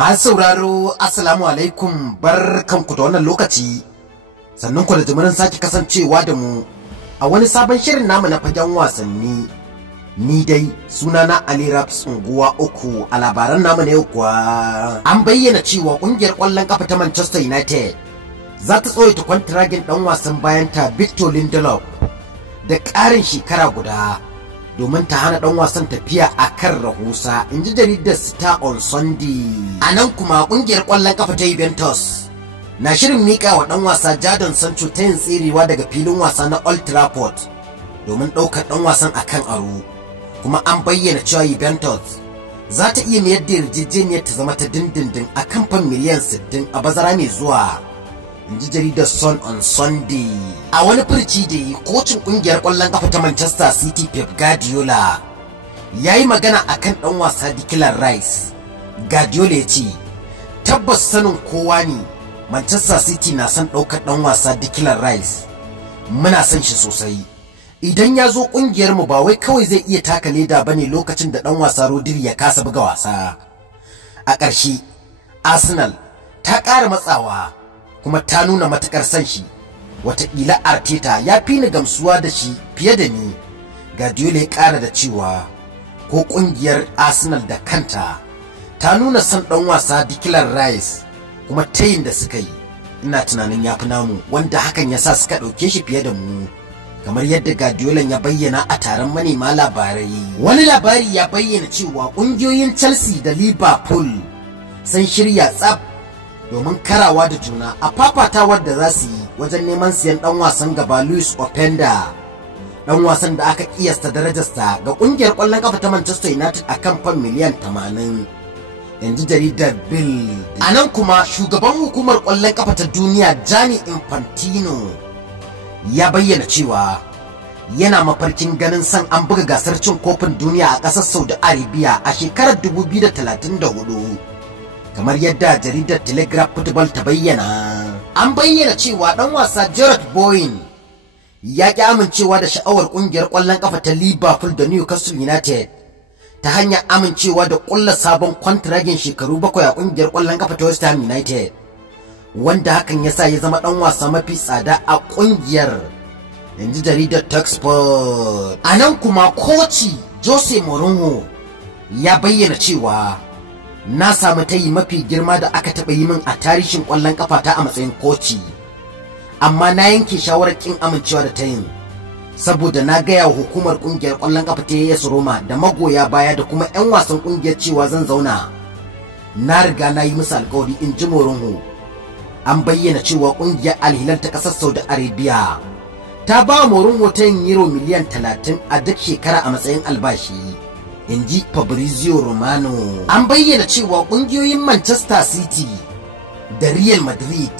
Masu sauraro assalamu alaikum, barkanku da wannan lokaci, sannan ku da jimirin sake kasancewa da mu a wani sabon shirin namu na fagen wasanni. Ni dai sunana Ali Raps unguwa uku. A labaran namu na yau kuwa an bayyana cewa kungiyar kwallon kafa ta Manchester United za ta tsoye ta kwantiragin dan wasan bayan ta Victor Lindelof da ƙarin shekara guda domin ta hana dan wasan tafiya a kan rahusa, inji jaridar Star on Sunday. A nan kuma kungiyar kwallon kafa ta Juventus na shirin mika wa dan wasa Jadon Sancho ta yin tserewa daga filin wasa na Old Trafford domin ɗaukar dan wasan akan aro, kuma an bayyana cewa Juventus za ta iya mayar da yarjejeniyar ta zama ta dindindin a kan fan miliyan 60 a bazara mai zuwa, inji jaridar Sun on Sunday. A wani furci da yi, kocin kungiyar kwallon kafa ta Manchester City Pep Guardiola ya yi magana akan dan wasa Declan Rice. Guardiola ya ce tabbas sanin kowa ne Manchester City na son ɗaukar dan wasa Declan Rice, muna son shi sosai. Idan ya zo kungiyar mu ba wai kawai zai iya taka leda bane lokacin da dan wasa Rodri ya kasa buga wasa. A ƙarshe Arsenal ta ƙara matsawa kuma ta nuna matakar son shi. Wataƙila Arteta ya fi ni gamsuwa da shi fiye da ni. Guardiola ya ƙara da cewa ko ƙungiyar Arsenal da kanta ta nuna son ɗan wasa Declan Rice, kuma tayin da suka yi ina tunanin ya fi namu, wanda hakan ya sa suka ɗauke shi fiye da mu, kamar yadda Guardiola ya bayyana a taron manema labarai. Wani labari ya bayyana cewa ƙungiyoyin Chelsea da Liverpool sun shirya tsaf domin karawa da juna a fafatawar da za su yi wajen neman siyan dan wasan gaba Luis Openda, dan wasan da aka kiyasta darajarsa ga kungiyar kwallon kafa ta Manchester United akan fan miliyan 80, inji jaridar Bild. A nan kuma shugaban hukumar kwallon kafa ta duniya Gianni Infantino ya bayyana cewa yana mafarkin ganin san an buga gasar cin kofin duniya a ƙasar Saudi Arabia a shekarar 2034. kamar yadda jaridar Telegraph Football ta bayyana. An bayyana cewa dan wasa Jarrod Bowen ya ki amincewa da sha'awar kungiyar kwallon kafa ta Liverpool da Newcastle United ta hanyar amincewa da kullu sabon kwantiragin shekaru 7 a kungiyar kwallon kafa ta West Ham United, wanda hakan yasa ya zama dan wasa mafi tsada a kungiyar, inji jaridar Talksport. A nan kuma koci Jose Mourinho ya bayyana cewa na samu tayi mafi girma da aka taɓa yi min a tarihin ƙwallon ƙafa ta a matsayin koci, amma na yanke shawarar ƙin amincewa da tayin saboda na gaya wa hukumar ƙungiyar ƙwallon ƙafa ta AS Roma da magoya baya da kuma 'yan wasan ƙungiyar cewa zan zauna. Na riga na yi musu alƙawari, in ji Mourinho. An bayyana cewa ƙungiyar Al Hilal ta ƙasar Saudi Arabia ta ba wa Mourinho tayin euro miliyan 30 a duk shekara a matsayin albashi, inji Fabrizio Romano. An bayyana cewa kungiyoyin Manchester City da Real Madrid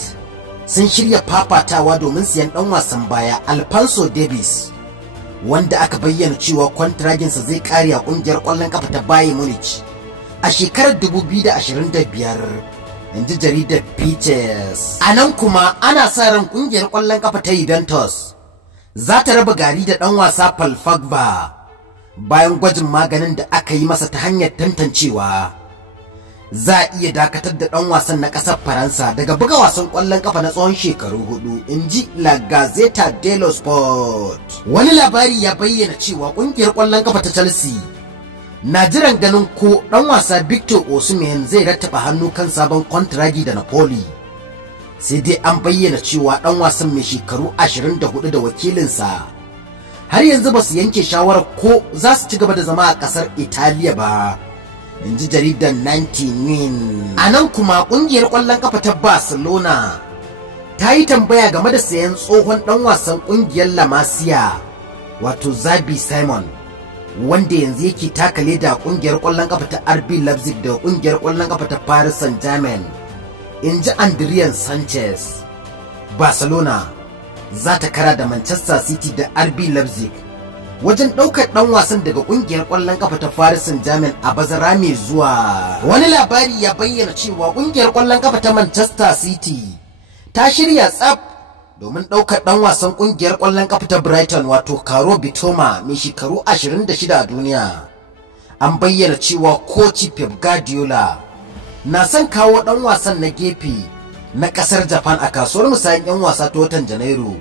sun shirya fafatawa domin siyan dan wasan baya Alphonso Davies, wanda aka bayyana cewa kwantiraginsa zai kare a kungiyar kwallon kafa ta Bayern Munich a shekarar 2025, inji jaridar Peters. A nan kuma ana sa ran kungiyar kwallon kafa ta Juventus za ta raba gari da dan wasa Paul Pogba bayan gwajin maganin da aka yi masa ta hanyar tantancewa. Za a iya dakatar da ɗan wasan na ƙasar Faransa daga buga wasan ƙwallon ƙafa na tsawon shekaru 4, inji La Gazzetta dello Sport. Wani labari ya bayyana cewa ƙungiyar ƙwallon ƙafa ta Chelsea na jiran ganin ko ɗan wasa Victor Osimhen zai rattaba hannu kan sabon kwantiragi da Napoli. Sai dai an bayyana cewa ɗan wasan mai shekaru 24 da wakilinsa har yanzu ba su yanke shawarar ko za su ci gaba da zama a ƙasar Italiya ba, inji jaridar 90min. A nan kuma ƙungiyar ƙwallon ƙafa ta Barcelona ta yi tambaya game da sayan tsohon ɗan wasan ƙungiyar La Masia, wato Xabi Simon, wanda yanzu yake taka leda ƙungiyar ƙwallon ƙafa ta RB Leipzig da ƙungiyar ƙwallon ƙafa ta Paris Saint-Germain, inji Adrian Sanchez. Barcelona za ta kara da Manchester City da RB Leipzig wajen ɗaukar ɗan wasan daga ƙungiyar ƙwallon ƙafa ta Paris Saint-Germain a bazara mai zuwa. Wani labari ya bayyana cewa ƙungiyar ƙwallon ƙafa ta Manchester City ta shirya tsaf domin ɗaukar ɗan wasan ƙungiyar ƙwallon ƙafa ta Brighton, wato Kaoru Mitoma, mai shekaru 26 a duniya. An bayyana cewa koci Pep Guardiola na son kawo ɗan wasan na gefe na ƙasar Japan a kasuwar musayin 'yan wasa ta watan Janairu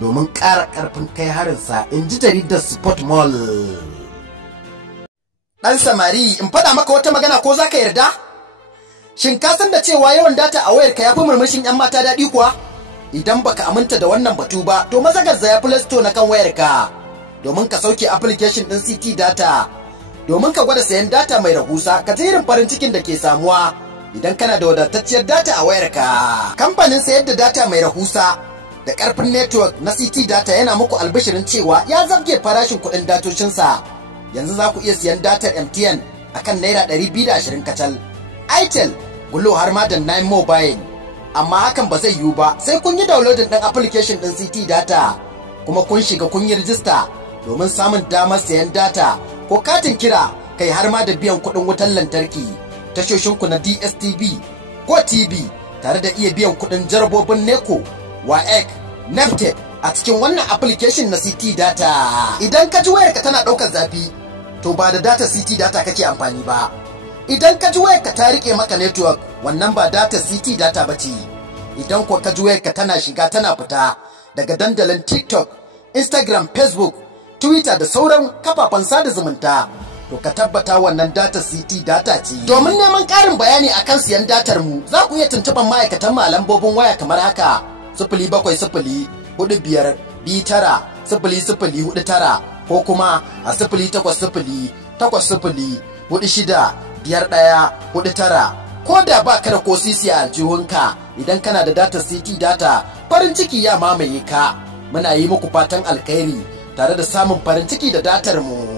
domin ƙara ƙarfin kai harinsa, in ji jaridar Sport Mall. Ɗan samari, in faɗa maka wata magana ko za ka yarda? Shin ka san da cewa yawan data a wayarka ya fi murmushin 'yan mata daɗi kuwa? Idan baka aminta da wannan batu ba, to maza garzaya Play Store na kan wayarka domin ka sauke application ɗin CT Data domin ka gwada sayan data mai rahusa, ka ji irin farin cikin da ke samuwa idan kana da wadatacciyar data a wayarka. Kamfanin sayar da data mai rahusa da ƙarfin network na CT Data yana muku albishirin cewa ya zabge farashin kuɗin datocinsa. Yanzu za ku iya siyan datar MTN akan naira 220 kacal, Itel, Glo har ma da 9 Mobile. Amma hakan ba zai yiwu ba sai kun yi downloading ɗin application ɗin CT Data kuma kun shiga kun yi rijista domin samun damar sayan data ko katin kira, kai har ma da biyan kuɗin wutar lantarki, tashoshinku na DSTV ko TV, tare da iya biyan kuɗin jarabobin NECO, WAEC, NEPTEC a cikin wannan application na CT Data. Idan ka ji wayarka tana ɗaukar zafi, to ba da data CT Data kake amfani ba. Idan ka ji wayarka ta rike maka network, wannan ba data CT Data ba ce. Idan ko ka ji wayarka tana shiga tana fita daga dandalin TikTok, Instagram, Facebook, Twitter da sauran kafafen sada zumunta, to ka tabbata wannan data CT Data ce. Domin neman ƙarin bayani akan siyan datar mu, za ku iya tuntuɓar ma'aikatan lambobin waya kamar haka: 0700 45 29 0049 ko kuma a 0800 80 46 5149. Ko da ba ka da ko sisi a aljihunka, idan kana da data CT Data, farin ciki ya mamaye ka. Muna yi muku fatan alkhairi tare da samun farin ciki da datar mu.